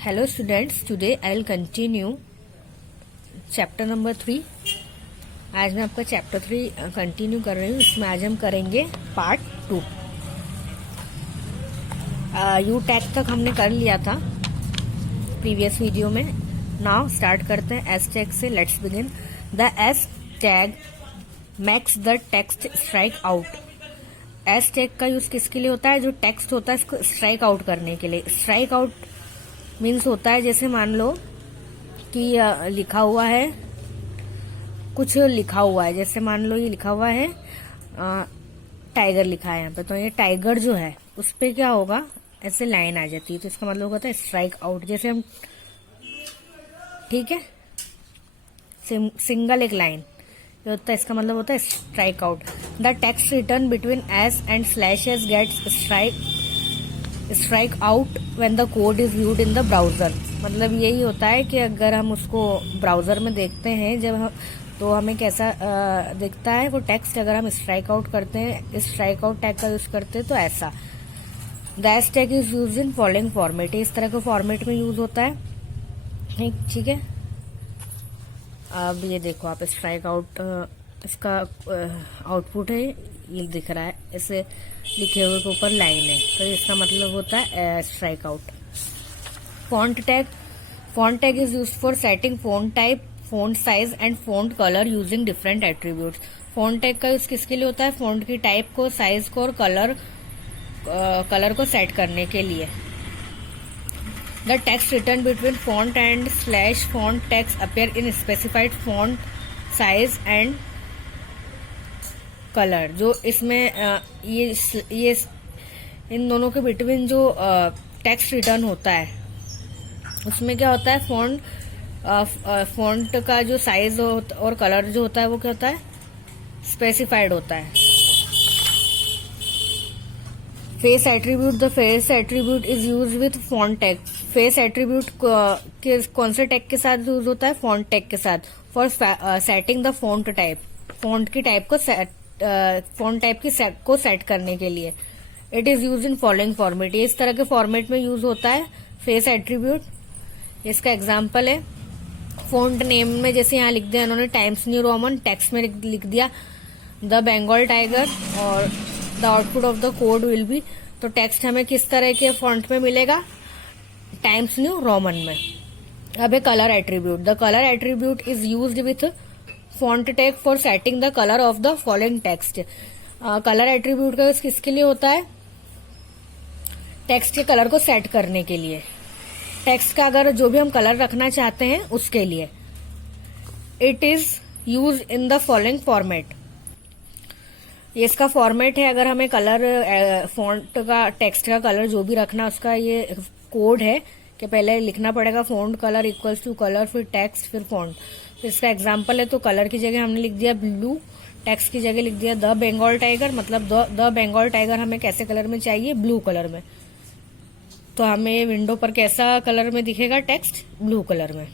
Hello students, today I will continue chapter number 3। आज मैं आपका चैप्टर 3 कंटिन्यू कर रही हूँ। इसमें आज हम करेंगे पार्ट 2। यू टैग तक हमने कर लिया था प्रीवियस वीडियो में। नाउ स्टार्ट करते हैं एस टैग से। Let's begin. The S tag makes the text strike out. S tag का यूज किसके लिए होता है? जो टेक्स्ट होता है इसको स्ट्राइक आउट करने के लिए। स्ट्राइक आउट मीन्स होता है जैसे मान लो कि लिखा हुआ है, कुछ लिखा हुआ है, जैसे मान लो ये लिखा हुआ है टाइगर लिखा है यहाँ पे, तो ये टाइगर जो है उस पे क्या होगा, ऐसे लाइन आ जाती है, तो इसका मतलब होता है स्ट्राइक आउट। जैसे हम, ठीक है, सिंगल एक लाइन जो होता है इसका मतलब होता है strike out. The text return between S and slashes gets strike out when the code is viewed in the browser. मतलब यही होता है कि अगर हम उसको ब्राउजर में देखते हैं जब हम, तो हमें कैसा दिखता है वो टेक्स्ट। अगर हम स्ट्राइक आउट करते हैं, स्ट्राइक आउट टैग का यूज करते हैं तो ऐसा। The S tag is use in following format. इस तरह के फॉर्मेट में यूज होता है, ठीक है। अब ये देखो आप, स्ट्राइक आउट इसका आउटपुट है, ये दिख रहा है, ऐसे लिखे हुए के ऊपर लाइन है, तो इसका मतलब होता है strike out. Font tag is used for setting font type, font size and font colour using different attributes. Font tag का यूज किसके लिए होता है? फॉन्ट की टाइप को, साइज को और कलर को सेट करने के लिए। The text written between font and slash font text appear in specified font size and color। जो इसमें ये इन दोनों के बिटवीन जो टेक्स्ट रिटर्न होता है उसमें क्या होता है, फॉन्ट का जो साइज और कलर जो होता है वो क्या होता है, स्पेसिफाइड होता है। Face attribute. The face attribute is use with font tag. Face attribute कौन से टैग के साथ यूज होता है? फॉन्ट टैग के साथ। For setting the font type, font की टाइप को फॉन्ट टाइप की को सेट करने के लिए। It is use in following format. ये इस तरह के फॉर्मेट में यूज होता है फेस एट्रीब्यूट। इसका एग्जाम्पल है फॉन्ट नेम में, जैसे यहाँ लिख दिया इन्होंने टाइम्स न्यू रोमन, टेक्स्ट में लिख दिया द बंगाल टाइगर और the output of the code will be. तो टेक्स्ट हमें किस तरह के फॉन्ट में मिलेगा? टाइम्स न्यू रोमन में। अब है colour attribute. The colour attribute is used with font tag for setting the colour of the following text. Colour attribute का यूज किसके लिए होता है? टेक्स्ट के कलर को सेट करने के लिए। टेक्स्ट का अगर जो भी हम कलर रखना चाहते हैं उसके लिए। It is use in the following format. ये इसका फॉर्मेट है। अगर हमें कलर, फॉन्ट का, टेक्स्ट का कलर जो भी रखना, उसका ये कोड है कि पहले लिखना पड़ेगा font colour equals to colour, फिर टेक्स्ट, फिर फॉन्ट। तो इसका एग्जांपल है, तो कलर की जगह हमने लिख दिया ब्लू, टेक्स्ट की जगह लिख दिया द बंगाल टाइगर। मतलब द बंगाल टाइगर हमें कैसे कलर में चाहिए? ब्लू कलर में। तो हमें विंडो पर कैसा कलर में दिखेगा टेक्स्ट? ब्लू कलर में।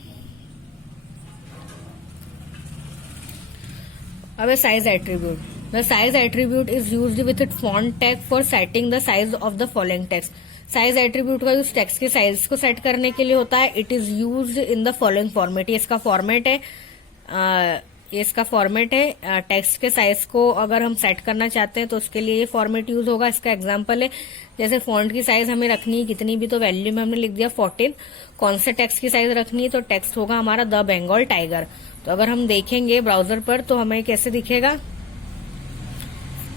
अब है size attribute. The size attribute is used with font tag for setting the size of the following text। Size attribute का यूज टेक्स्ट के साइज को सेट करने के लिए होता है। It is use in the following format. ये इसका फॉर्मेट है, टेक्स्ट के साइज को अगर हम सेट करना चाहते हैं तो उसके लिए ये फॉर्मेट यूज होगा। इसका एग्जांपल है, जैसे फॉन्ट की साइज हमें रखनी है कितनी भी, तो वैल्यू में हमने लिख दिया 14। कौन से टेक्स्ट की साइज रखनी है? तो टेक्स्ट होगा हमारा द बंगाल टाइगर। तो अगर हम देखेंगे ब्राउजर पर तो हमें कैसे दिखेगा?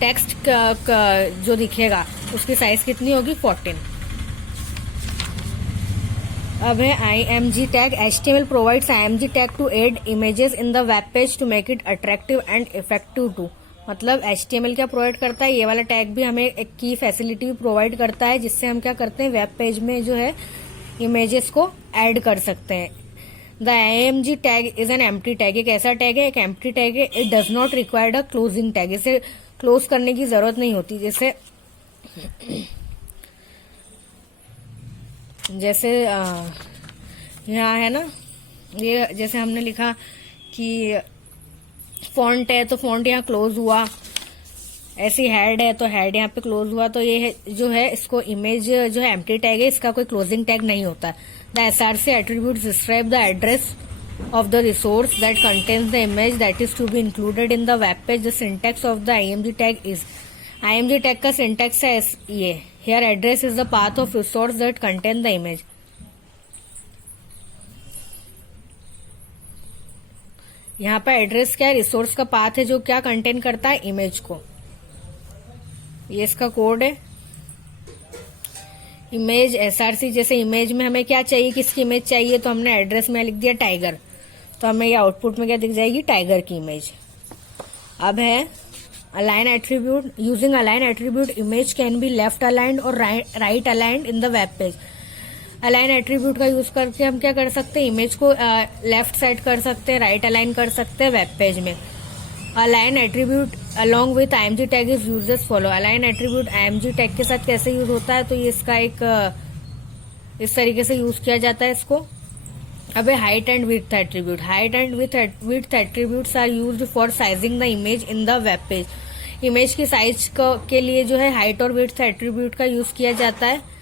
टेक्स्ट जो दिखेगा उसकी साइज कितनी होगी? 14। अब है IMG tag. HTML provides IMG tag to add images in the web page to make it attractive and effective too. मतलब HTML क्या प्रोवाइड करता है? ये वाला टैग भी हमें एक की फैसिलिटी भी प्रोवाइड करता है, जिससे हम क्या करते हैं, वेब पेज में जो है इमेजेस को ऐड कर सकते हैं। The IMG tag is an empty tag. एक ऐसा टैग है, एक एम्प्टी टैग है। It does not required a closing tag. इसे क्लोज करने की जरूरत नहीं होती। जैसे यहाँ है ना, ये जैसे हमने लिखा कि फॉन्ट है तो फॉन्ट यहाँ क्लोज हुआ, ऐसी हेड है तो हेड यहाँ पे क्लोज हुआ, तो ये जो है इसको इमेज जो है एम्प्टी टैग है, इसका कोई क्लोजिंग टैग नहीं होता। The SRC attributes describe the address of the resource that contains the image that is to be included in the web page. The syntax of the img tag is, img tag का syntax है ये, here address is the path of resource that contain the image. यहाँ पर address क्या है, resource का path है जो क्या कंटेन करता है, इमेज को। ये इसका कोड है। इमेज एसआरसी, जैसे इमेज में हमें क्या चाहिए, किसकी इमेज चाहिए, तो हमने एड्रेस में लिख दिया टाइगर, तो हमें ये आउटपुट में क्या दिख जाएगी, टाइगर की इमेज। अब है align attribute. Using align attribute image can be left aligned और right aligned in the web page. Align attribute का यूज करके हम क्या कर सकते हैं, इमेज को लेफ्ट साइड कर सकते हैं, राइट अलाइन कर सकते हैं वेब पेज में। Align attribute along with IMG tag is use as follow. Align attribute IMG tag के साथ कैसे यूज होता है, तो ये इसका एक इस तरीके से यूज किया जाता है इसको। अब height and width attribute. Height and width attributes are used for sizing the image in the web page. Image की साइज के लिए जो है हाइट और विड्थ एट्रीब्यूट का यूज किया जाता है।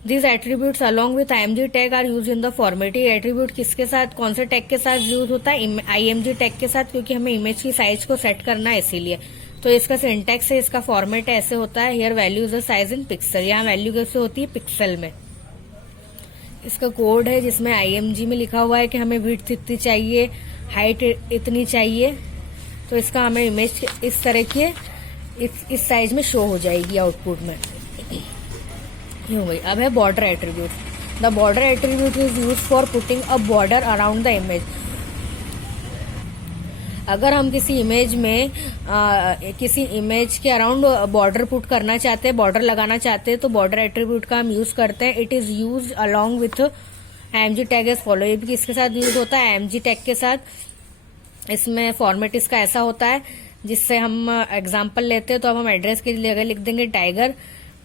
These attributes along with IMG tag are use in the format. ये एट्रीब्यूट किसके साथ, कौन से टैग के साथ यूज होता है, IMG टैग के साथ, क्योंकि हमें इमेज की साइज को सेट करना है इसीलिए। तो इसका सिंटैक्स है, इसका फॉर्मेट ऐसे होता है, here value is the size in pixel. यहाँ वैल्यू कैसे होती है, पिक्सल में। इसका कोड है जिसमें IMG में लिखा हुआ है कि हमें विड्थ इतनी चाहिए, हाइट इतनी चाहिए, तो इसका हमें इमेज इस तरह की इस साइज में शो हो जाएगी आउटपुट में। यूं गई। अब है border attribute. The border attribute is use for putting a border around the image. अगर हम किसी इमेज में किसी इमेज के अराउंड बॉर्डर पुट करना चाहते हैं, बॉर्डर लगाना चाहते हैं, तो बॉर्डर एट्रीब्यूट का हम यूज करते हैं। It is use along with IMG tag as follow. ये भी किसके साथ यूज होता है, IMG टैग के साथ। इसमें फॉर्मेट इसका ऐसा होता है, जिससे हम एग्जाम्पल लेते हैं तो अब हम एड्रेस के जगह लिख देंगे टाइगर,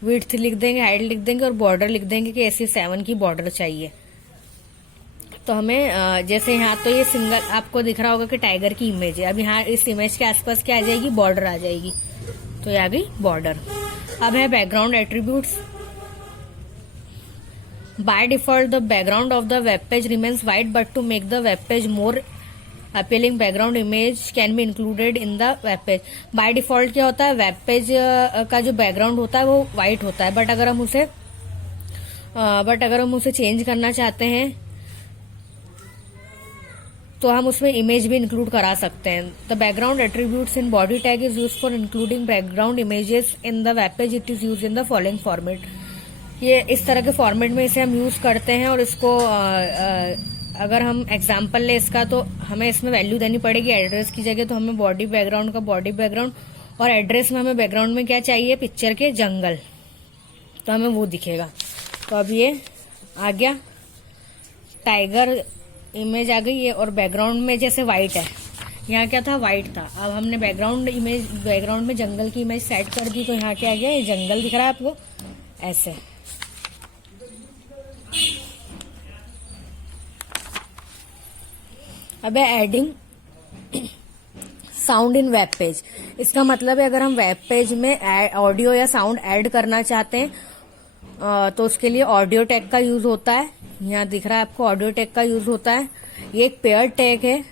विड्थ लिख देंगे, हाइट लिख देंगे और बॉर्डर लिख देंगे कि ऐसी 7 की बॉर्डर चाहिए। तो हमें जैसे यहाँ तो ये सिंगल आपको दिख रहा होगा कि टाइगर की इमेज है। अब यहाँ इस इमेज के आसपास क्या आ जाएगी, बॉर्डर आ जाएगी, तो ये आ गई बॉर्डर। अब है background attributes. By default the background of the web page remains white, but to make the web page more appealing background image can be included in the web page. By default क्या होता है, web page का जो background होता है वो white होता है, बट अगर हम उसे चेंज करना चाहते हैं तो हम उसमें इमेज भी इंक्लूड करा सकते हैं। The background attributes in body tag is use for including background images in the web page. It is use in the following format. ये इस तरह के फॉर्मेट में इसे हम यूज करते हैं। और इसको अगर हम एग्जाम्पल ले इसका, तो हमें इसमें वैल्यू देनी पड़ेगी एड्रेस की जगह, तो हमें बॉडी बैकग्राउंड का बॉडी बैकग्राउंड, और एड्रेस में हमें बैकग्राउंड में क्या चाहिए, पिक्चर के जंगल, तो हमें वो दिखेगा। तो अब ये आ गया, टाइगर इमेज आ गई है, और बैकग्राउंड में जैसे व्हाइट है, यहाँ क्या था, व्हाइट था। अब हमने बैकग्राउंड में जंगल की इमेज सेट कर दी, तो यहाँ क्या आ गया, ये जंगल दिख रहा है आपको ऐसे। अब है adding sound in web page. इसका मतलब है अगर हम वेब पेज में ऑडियो या साउंड ऐड करना चाहते हैं तो उसके लिए ऑडियो टैग का यूज होता है। यहाँ दिख रहा है आपको, ऑडियो टैग का यूज होता है। ये एक पेयर टैग है।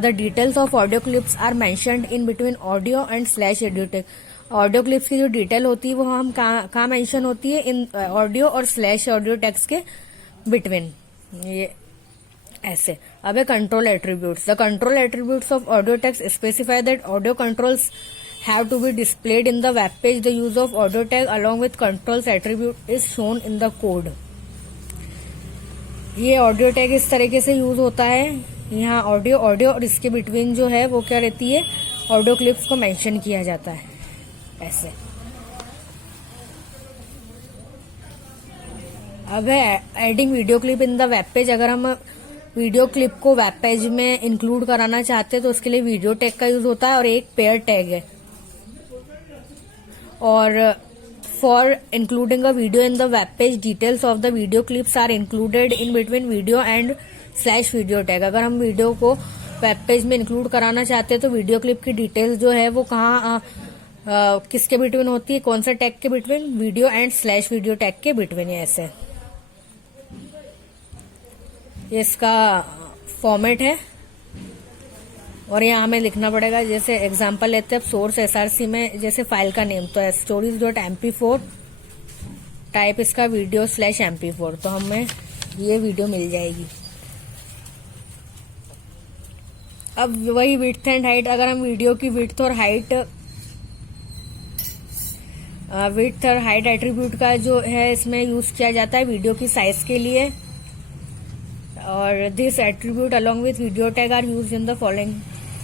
The details of audio clips are mentioned in between audio and slash audio tag. Audio clips की जो डिटेल होती है वो हम कहाँ मेंशन होती है, इन ऑडियो और स्लैश ऑडियो टैग्स के बिटवीन, ये ऐसे। अब है control attributes. The control attributes of audio tags specify that audio controls have to be displayed in the web page. The use of audio tag along with controls attribute is shown in the code. ये audio tag इस तरीके से use होता है। यहाँ audio और इसके between जो है वो क्या रहती है, ऑडियो क्लिप्स को मेंशन किया जाता है ऐसे। अब है adding video clip in the web page. अगर हम वीडियो क्लिप को वेब पेज में इंक्लूड कराना चाहते हैं तो उसके लिए वीडियो टैग का यूज होता है, और एक पेयर टैग है। और for including a video in the web page, details of the video clips are included in between video and slash video tag. अगर हम वीडियो को वेब पेज में इंक्लूड कराना चाहते हैं तो वीडियो क्लिप की डिटेल्स जो है वो कहाँ किसके बिटवीन होती है, कौन सा टैग के between, video and slash video tag के बिटवीन है। ऐसे ये इसका फॉर्मेट है और यहाँ हमें लिखना पड़ेगा। जैसे एग्जांपल लेते हैं सोर्स SRC में, जैसे फाइल का नेम तो stories.mp4, टाइप इसका वीडियो/mp4, तो हमें ये वीडियो मिल जाएगी। अब वही विड्थ एंड हाइट, अगर हम वीडियो की विड्थ और हाइट एट्रीब्यूट का जो है इसमें यूज किया जाता है वीडियो की साइज के लिए। और this attribute along with video tag are use in the following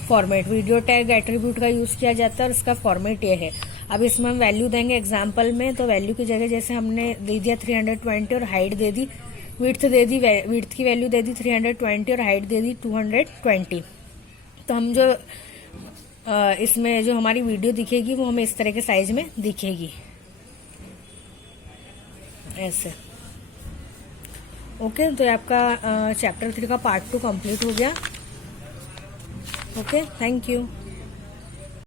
format. Video tag attribute का यूज किया जाता है और इसका फॉर्मेट ये है। अब इसमें हम वैल्यू देंगे एग्जांपल में, तो वैल्यू की जगह जैसे हमने दे दिया 320 और हाइट दे दी, विड्थ दे दी, विड्थ की वैल्यू दे दी 320 और हाइट दे दी 220। तो हम जो इसमें जो हमारी वीडियो दिखेगी वो हमें इस तरह के साइज में दिखेगी ऐसे। ओके, तो आपका चैप्टर 3 का पार्ट 2 कंप्लीट हो गया। Okay, thank you.